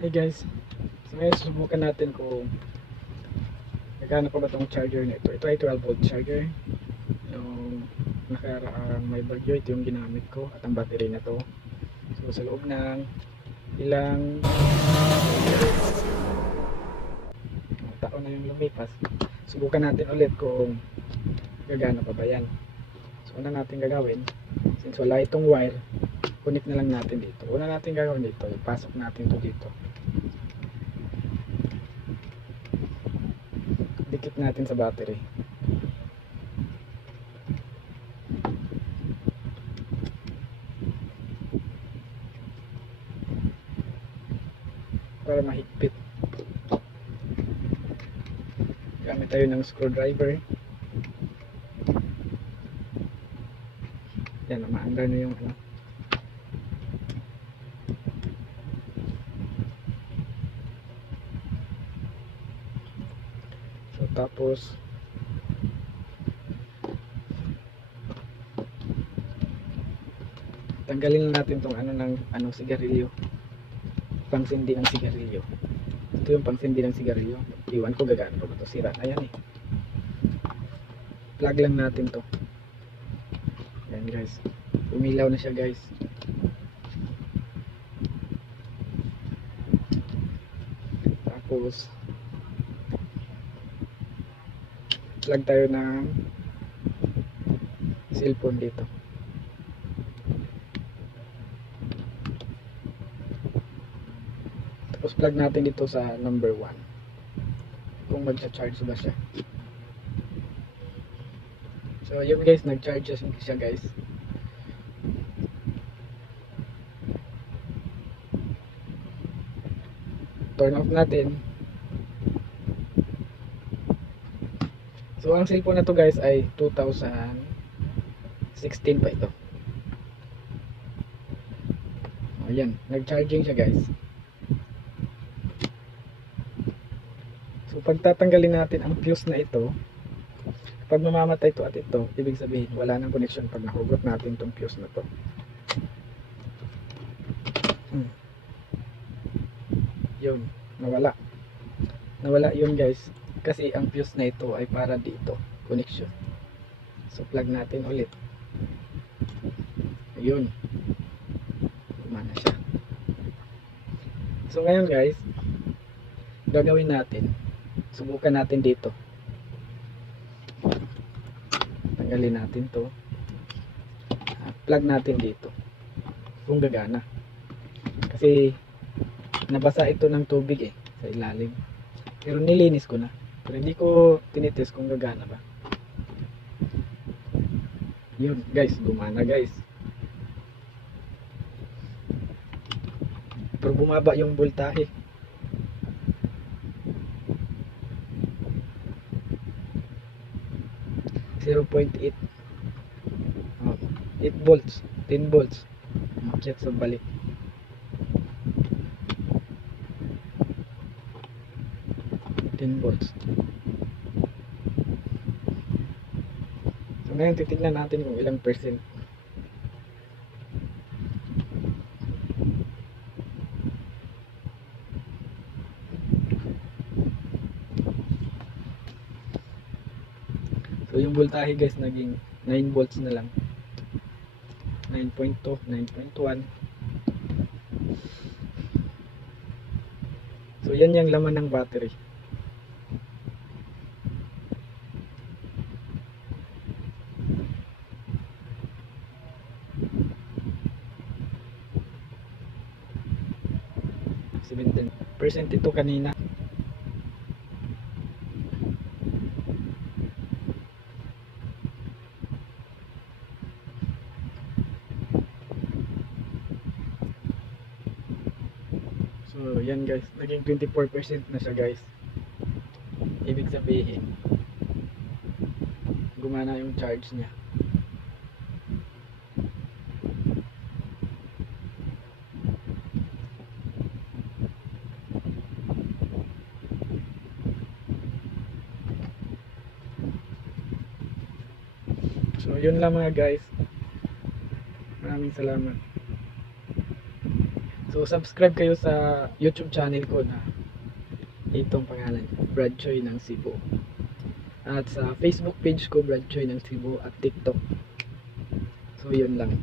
Hey guys, so ngayon susubukan natin kung nagkano pa ba itong charger nito. Ito ay 12 volt charger. Yung nakaraang may bagyo, ito yung ginamit ko at ang battery na to. So sa loob ng ilang taon na yung lumipas, subukan natin ulit kung gagana pa ba yan. So una natin gagawin, since wala itong wire, connect na lang natin dito. Una natin gagawin dito, ipasok natin to dito. Dikit natin sa battery. Para mahigpit. Gamit tayo ng screwdriver. Yan, maandar na yung ano. So tapos tanggalin natin tong ano ng sigarilyo. Pangsindi ng sigarilyo. Ito yung pangsindi ng sigarilyo. Iwan ko gagana pa ba ito? Sira na yan eh. Plug lang natin to. Yan guys. Umilaw na siya guys. Tapos plug tayo ng cellphone dito. Tapos plug natin dito sa number 1 kung magcha-charge ba siya. So yun guys, nag-charge siya guys. Turn off natin. So ang cellphone na to guys ay 2016 pa ito. Ayan, nag-charging siya guys. So pagtatanggalin natin ang fuse na ito, pag mamamatay ito at ito, ibig sabihin wala nang connection pag nahugot natin itong fuse na to. Yun, nawala yun guys, kasi ang fuse na ito ay para dito, connection. So plug natin ulit. Ayun, gumana siya. So ngayon guys, gagawin natin, subukan natin dito. Tanggalin natin to, plug natin dito kung gagana, kasi nabasa ito ng tubig sa ilalim, pero nilinis ko na, pero hindi ko tinitest kung gagana ba. Yun guys, gumana guys, pero bumaba yung voltahe. 0.8 8 volts, 10 volts umakyat sa balik. Volts. So ngayon titignan natin kung ilang percent. So yung voltahe guys naging 9 volts na lang. 9.2, 9.1. So yan yung laman ng battery. Percent ito kanina. So yan guys, naging 24% na siya guys. Ibig sabihin gumana yung charge niya. So yun lang mga guys. Maraming salamat. So subscribe kayo sa YouTube channel ko na itong pangalan, Brad Choi ng Cebu. At sa Facebook page ko, Brad Choi ng Cebu, at TikTok. So yun lang.